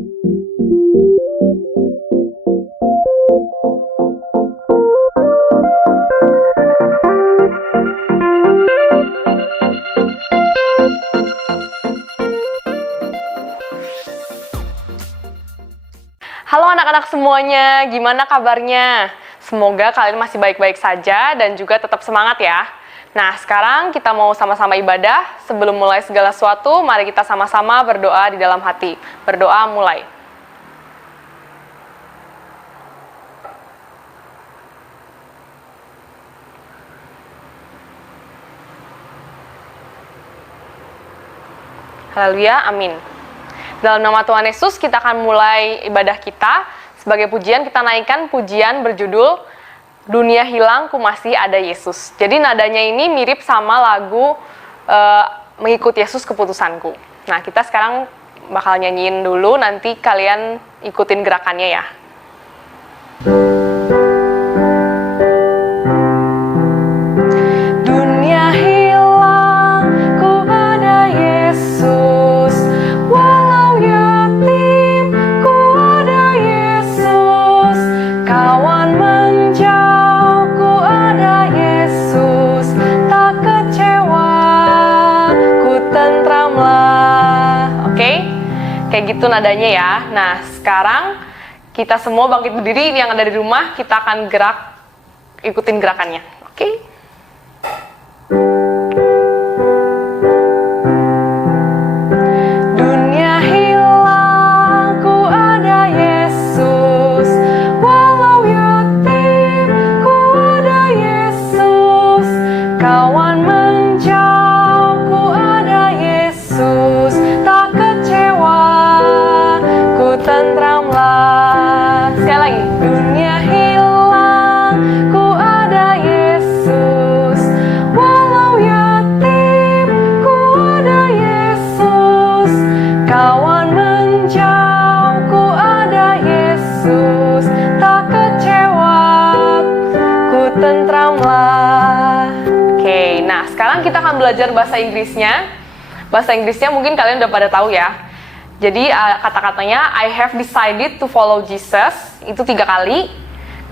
Halo anak-anak semuanya, gimana kabarnya? Semoga kalian masih baik-baik saja dan juga tetap semangat ya. Nah, sekarang kita mau sama-sama ibadah. Sebelum mulai segala sesuatu, mari kita sama-sama berdoa di dalam hati. Berdoa mulai. Haleluya, amin. Dalam nama Tuhan Yesus, kita akan mulai ibadah kita. Sebagai pujian, kita naikkan pujian berjudul Dunia Hilang, Ku Masih Ada Yesus. Jadi nadanya ini mirip sama lagu Mengikut Yesus Keputusanku. Nah, kita sekarang bakal nyanyiin dulu, nanti kalian ikutin gerakannya ya. Kayak gitu nadanya ya. Nah, sekarang kita semua bangkit berdiri, yang ada di rumah kita akan ikutin gerakannya. Oke? Dunia hilang, ku ada Yesus. Walau yatim, ku ada Yesus. Kawan menjauh, ku ada Yesus. Tak kecewa, tentramlah. Sekali lagi. Dunia hilang, ku ada Yesus. Walau yatim, ku ada Yesus. Kawan menjauh, ku ada Yesus. Tak kecewa, ku tentramlah. Oke, nah sekarang kita akan belajar bahasa Inggrisnya. Bahasa Inggrisnya mungkin kalian udah pada tahu ya. Jadi kata-katanya I have decided to follow Jesus, itu 3 kali.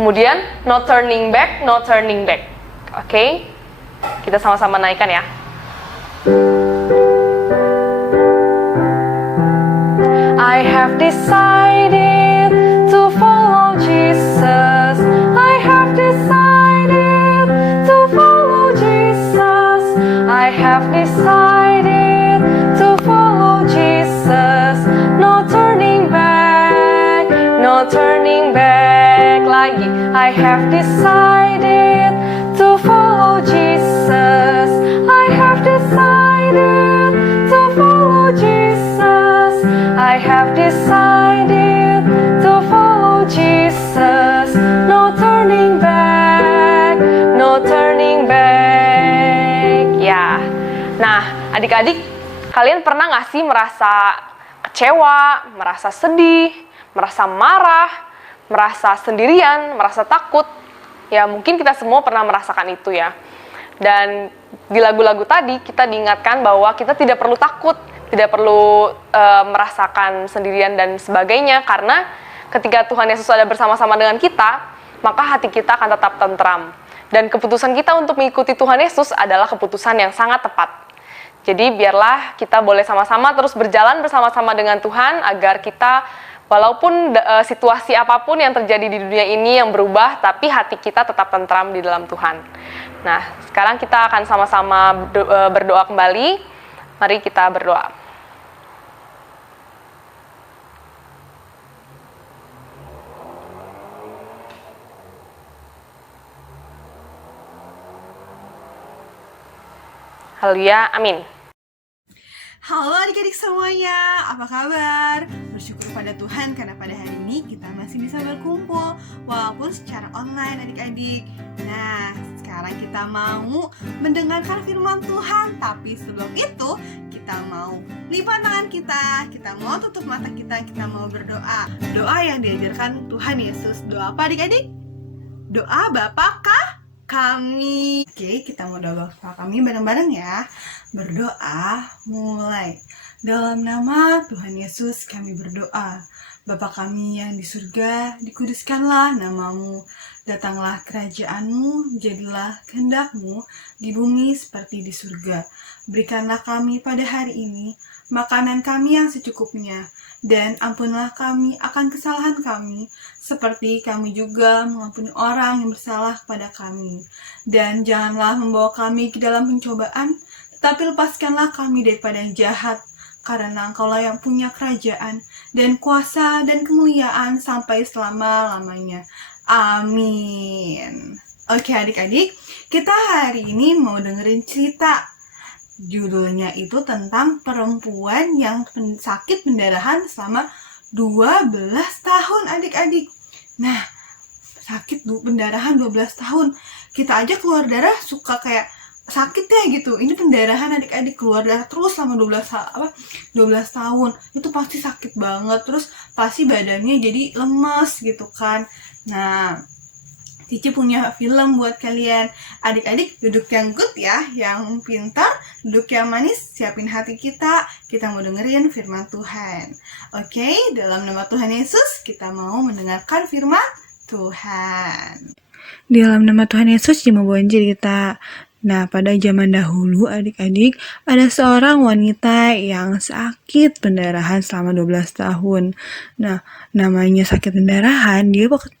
Kemudian no turning back, no turning back. Oke? Kita sama-sama naikkan ya. I have decided to follow Jesus. I have decided to follow Jesus. I have decided to follow Jesus. No turning back, no turning back. Lagi. I have decided to follow Jesus. I have decided to follow Jesus. I have decided to follow Jesus. No turning back, no turning back. Ya. Nah, adik-adik, kalian pernah nggak sih merasa kecewa, merasa sedih, merasa marah, merasa sendirian, merasa takut? Ya, mungkin kita semua pernah merasakan itu ya. Dan di lagu-lagu tadi kita diingatkan bahwa kita tidak perlu takut, tidak perlu merasakan sendirian dan sebagainya, karena ketika Tuhan Yesus ada bersama-sama dengan kita, maka hati kita akan tetap tentram. Dan keputusan kita untuk mengikuti Tuhan Yesus adalah keputusan yang sangat tepat. Jadi biarlah kita boleh sama-sama terus berjalan bersama-sama dengan Tuhan, agar kita walaupun situasi apapun yang terjadi di dunia ini yang berubah, tapi hati kita tetap tentram di dalam Tuhan. Nah, sekarang kita akan sama-sama berdoa kembali. Mari kita berdoa. Haleluya, amin. Halo adik-adik semuanya, apa kabar? Bersyukur pada Tuhan karena pada hari ini kita masih bisa berkumpul walaupun secara online adik-adik. Nah, sekarang kita mau mendengarkan firman Tuhan, tapi sebelum itu kita mau lipat tangan kita mau tutup mata kita mau berdoa. Doa yang diajarkan Tuhan Yesus. Doa apa adik-adik? Doa Bapa kami. Oke, kita mau doa Bapa kami bareng-bareng ya. Berdoa mulai. Dalam nama Tuhan Yesus kami berdoa. Bapa kami yang di surga, dikuduskanlah namamu. Datanglah kerajaanmu, jadilah kehendak-mu di bumi seperti di surga. Berikanlah kami pada hari ini makanan kami yang secukupnya, dan ampunlah kami akan kesalahan kami, seperti kami juga mengampuni orang yang bersalah kepada kami. Dan janganlah membawa kami ke dalam pencobaan, tetapi lepaskanlah kami daripada yang jahat, karena Engkaulah yang punya kerajaan dan kuasa dan kemuliaan sampai selama-lamanya. Amin. Oke adik-adik, kita hari ini mau dengerin cerita. Judulnya itu tentang perempuan yang sakit pendarahan selama 12 tahun adik-adik. Nah, sakit pendarahan 12 tahun. Kita aja keluar darah suka kayak sakit ya gitu. Ini pendarahan adik-adik, keluar darah terus selama 12 tahun. Itu pasti sakit banget. Terus pasti badannya jadi lemes gitu kan. Nah, Cici punya film buat kalian. Adik-adik duduk yang good ya, yang pintar, duduk yang manis, siapin hati kita. Kita mau dengerin firman Tuhan. Oke, dalam nama Tuhan Yesus kita mau mendengarkan firman Tuhan. Di dalam nama Tuhan Yesus mau bawain cerita. Nah, pada zaman dahulu adik-adik, ada seorang wanita yang sakit pendarahan selama 12 tahun. Nah, namanya sakit pendarahan, dia waktu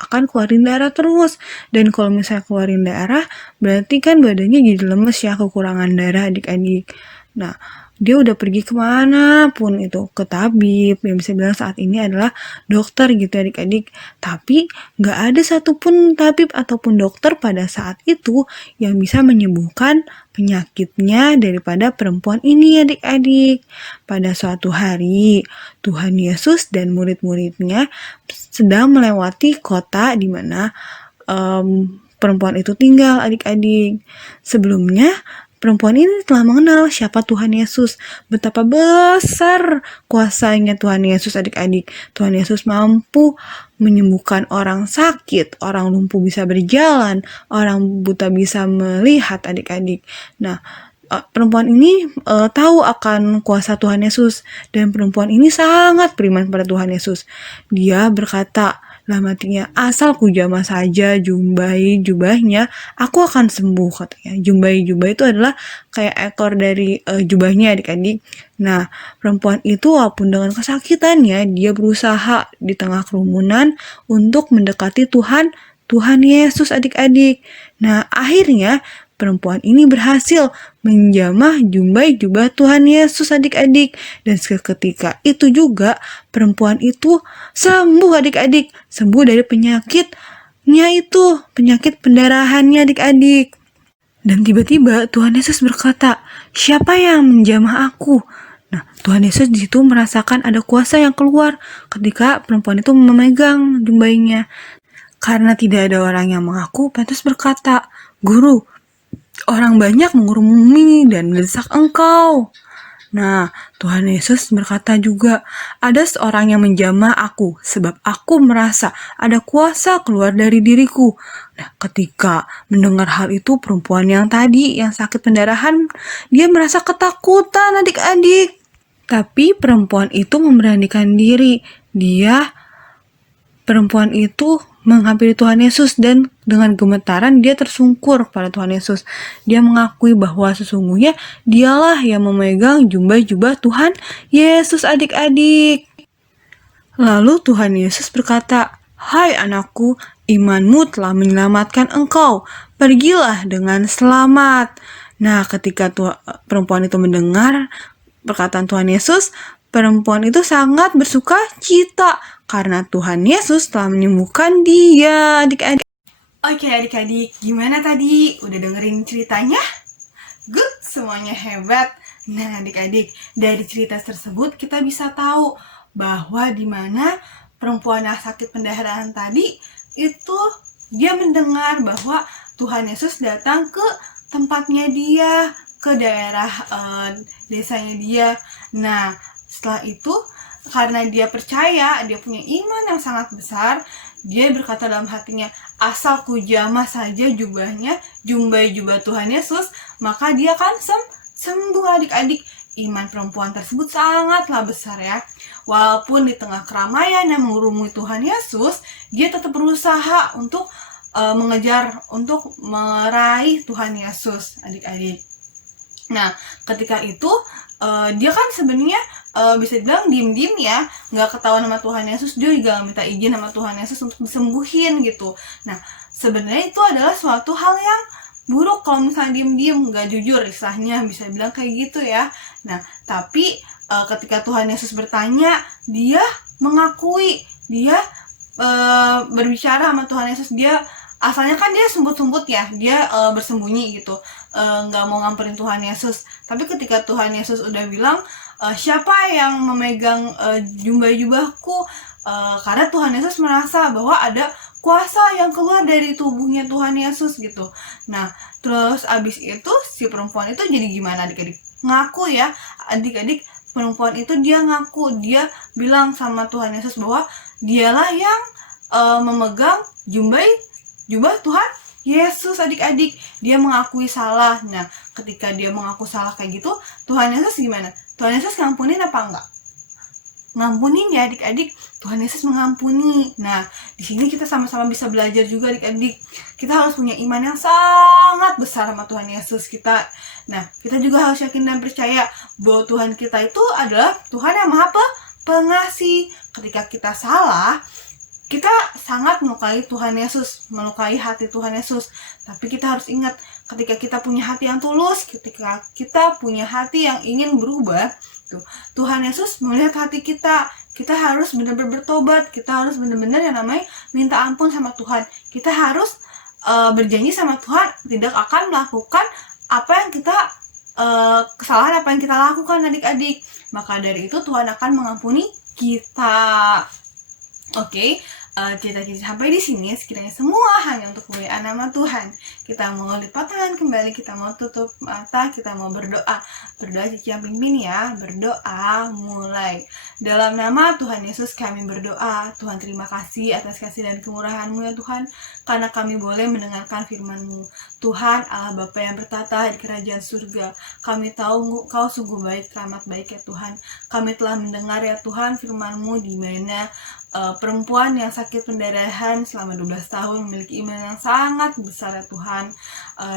akan keluarin darah terus. Dan kalau misalnya keluarin darah, berarti kan badannya jadi lemes ya, kekurangan darah adik-adik. Nah, dia udah pergi kemana pun itu, ke tabib, yang bisa bilang saat ini adalah dokter gitu adik-adik. Tapi gak ada satupun tabib ataupun dokter pada saat itu yang bisa menyembuhkan penyakitnya daripada perempuan ini adik-adik. Pada suatu hari, Tuhan Yesus dan murid-muridnya sedang melewati kota di mana perempuan itu tinggal adik-adik. Sebelumnya, perempuan ini telah mengenal siapa Tuhan Yesus, betapa besar kuasanya Tuhan Yesus adik-adik. Tuhan Yesus mampu menyembuhkan orang sakit, orang lumpuh bisa berjalan, orang buta bisa melihat adik-adik. Nah, perempuan ini tahu akan kuasa Tuhan Yesus, dan perempuan ini sangat beriman pada Tuhan Yesus. Dia berkata dalam hatinya, asal ku jamah saja jumbai jubahnya, aku akan sembuh katanya. Jumbai jubah itu adalah kayak ekor dari jubahnya adik-adik. Nah, perempuan itu walaupun dengan kesakitannya, dia berusaha di tengah kerumunan untuk mendekati Tuhan Yesus adik-adik. Nah, akhirnya perempuan ini berhasil menjamah jumbai jubah Tuhan Yesus adik-adik. Dan seketika itu juga perempuan itu sembuh adik-adik. Sembuh dari penyakitnya itu, penyakit pendarahannya adik-adik. Dan tiba-tiba Tuhan Yesus berkata, siapa yang menjamah aku? Nah, Tuhan Yesus di situ merasakan ada kuasa yang keluar ketika perempuan itu memegang jumbainya. Karena tidak ada orang yang mengaku, Petrus berkata, Guru, orang banyak mengurumi dan mendesak engkau. Nah, Tuhan Yesus berkata juga, ada seorang yang menjamah aku, sebab aku merasa ada kuasa keluar dari diriku. Nah, ketika mendengar hal itu, perempuan yang tadi, yang sakit pendarahan, dia merasa ketakutan adik-adik. Tapi perempuan itu memberanikan diri. Perempuan itu menghampiri Tuhan Yesus dan dengan gemetaran dia tersungkur pada Tuhan Yesus. Dia mengakui bahwa sesungguhnya dialah yang memegang jubah Tuhan Yesus adik-adik. Lalu Tuhan Yesus berkata, hai anakku, imanmu telah menyelamatkan engkau. Pergilah dengan selamat. Nah, ketika perempuan itu mendengar perkataan Tuhan Yesus, perempuan itu sangat bersuka cita karena Tuhan Yesus telah menyembuhkan dia adik-adik. Oke adik-adik, gimana tadi? Udah dengerin ceritanya? Good, semuanya hebat. Nah adik-adik, dari cerita tersebut kita bisa tahu bahwa di mana perempuan yang sakit pendarahan tadi itu dia mendengar bahwa Tuhan Yesus datang ke tempatnya dia, ke daerah desanya dia. Nah setelah itu karena dia percaya, dia punya iman yang sangat besar, dia berkata dalam hatinya, asal ku jamah saja jubahnya, jumbai jubah Tuhan Yesus, maka dia akan sembuh adik-adik. iman perempuan tersebut sangatlah besar ya. Walaupun di tengah keramaian yang mengurungi Tuhan Yesus, dia tetap berusaha untuk mengejar, untuk meraih Tuhan Yesus, adik-adik. Nah, ketika itu dia kan sebenarnya bisa dibilang diem-diem ya, nggak ketahuan sama Tuhan Yesus, dia juga minta izin sama Tuhan Yesus untuk disembuhin gitu. Nah, sebenarnya itu adalah suatu hal yang buruk kalau misalnya diem-diem, nggak jujur istilahnya, bisa bilang kayak gitu ya. Nah, tapi ketika Tuhan Yesus bertanya, dia mengakui, dia berbicara sama Tuhan Yesus. Dia asalnya kan dia sumput-sumput ya, dia bersembunyi gitu, nggak mau ngamperin Tuhan Yesus. Tapi ketika Tuhan Yesus udah bilang, siapa yang memegang jubah-jubahku, karena Tuhan Yesus merasa bahwa ada kuasa yang keluar dari tubuhnya Tuhan Yesus gitu. Nah, terus abis itu si perempuan itu jadi gimana adik-adik? Ngaku ya, adik-adik, perempuan itu dia ngaku, dia bilang sama Tuhan Yesus bahwa dialah yang memegang jubah Tuhan Yesus, adik-adik. Dia mengakui salah. Nah, ketika dia mengaku salah kayak gitu, Tuhan Yesus gimana? Tuhan Yesus ngampunin apa enggak? Ngampunin ya adik-adik. Tuhan Yesus mengampuni. Nah, di sini kita sama-sama bisa belajar juga adik-adik. Kita harus punya iman yang sangat besar sama Tuhan Yesus kita. Nah, kita juga harus yakin dan percaya bahwa Tuhan kita itu adalah Tuhan yang Maha Pengasih. Ketika kita salah, kita sangat melukai Tuhan Yesus, melukai hati Tuhan Yesus. Tapi kita harus ingat, ketika kita punya hati yang tulus, ketika kita punya hati yang ingin berubah, Tuhan Yesus melihat hati kita. Kita harus benar-benar bertobat. Kita harus benar-benar yang namanya minta ampun sama Tuhan. Kita harus berjanji sama Tuhan tidak akan melakukan apa yang kita kesalahan apa yang kita lakukan adik-adik. Maka dari itu Tuhan akan mengampuni kita. Oke. Kita sampai di sini, sekiranya semua hanya untuk kemuliaan nama Tuhan. Kita mau lipat tangan kembali, kita mau tutup mata, kita mau berdoa. Berdoa Cici yang pimpin ya. Berdoa mulai. Dalam nama Tuhan Yesus kami berdoa. Tuhan, terima kasih atas kasih dan kemurahan-Mu ya Tuhan, karena kami boleh mendengarkan firman-Mu. Tuhan Allah Bapa yang bertata di kerajaan surga, kami tahu Kau sungguh baik, amat baik ya Tuhan. Kami telah mendengar ya Tuhan firman-Mu, di mana perempuan yang sakit pendarahan selama 12 tahun memiliki iman yang sangat besar ya Tuhan,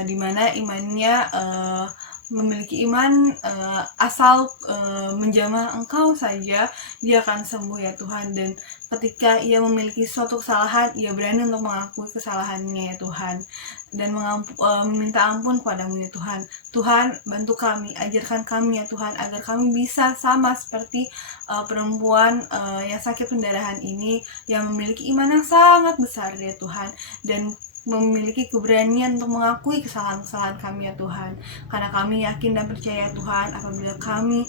di mana imannya memiliki iman asal menjamah Engkau saja dia akan sembuh ya Tuhan. Dan ketika ia memiliki suatu kesalahan, ia berani untuk mengakui kesalahannya ya Tuhan, dan meminta ampun kepadamu ya Tuhan. Tuhan, bantu kami, ajarkan kami ya Tuhan, agar kami bisa sama seperti perempuan yang sakit pendarahan ini, yang memiliki iman yang sangat besar ya Tuhan, dan memiliki keberanian untuk mengakui kesalahan-kesalahan kami ya Tuhan. Karena kami yakin dan percaya Tuhan, apabila kami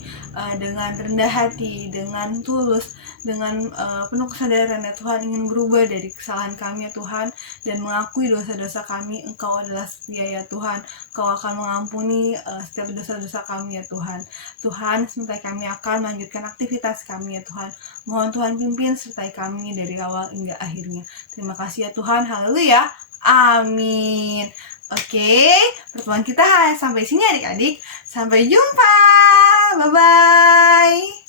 dengan rendah hati, dengan tulus, dengan penuh kesadaran ya Tuhan, ingin berubah dari kesalahan kami ya Tuhan, dan mengakui dosa-dosa kami, Engkau adalah setia ya Tuhan. Kau akan mengampuni setiap dosa-dosa kami ya Tuhan. Tuhan, sebentar kami akan melanjutkan aktivitas kami ya Tuhan. Mohon Tuhan pimpin sertai kami dari awal hingga akhirnya. Terima kasih ya Tuhan. Haleluya. Amin. Oke, pertemuan kita sampai sini adik-adik. Sampai jumpa. Bye-bye.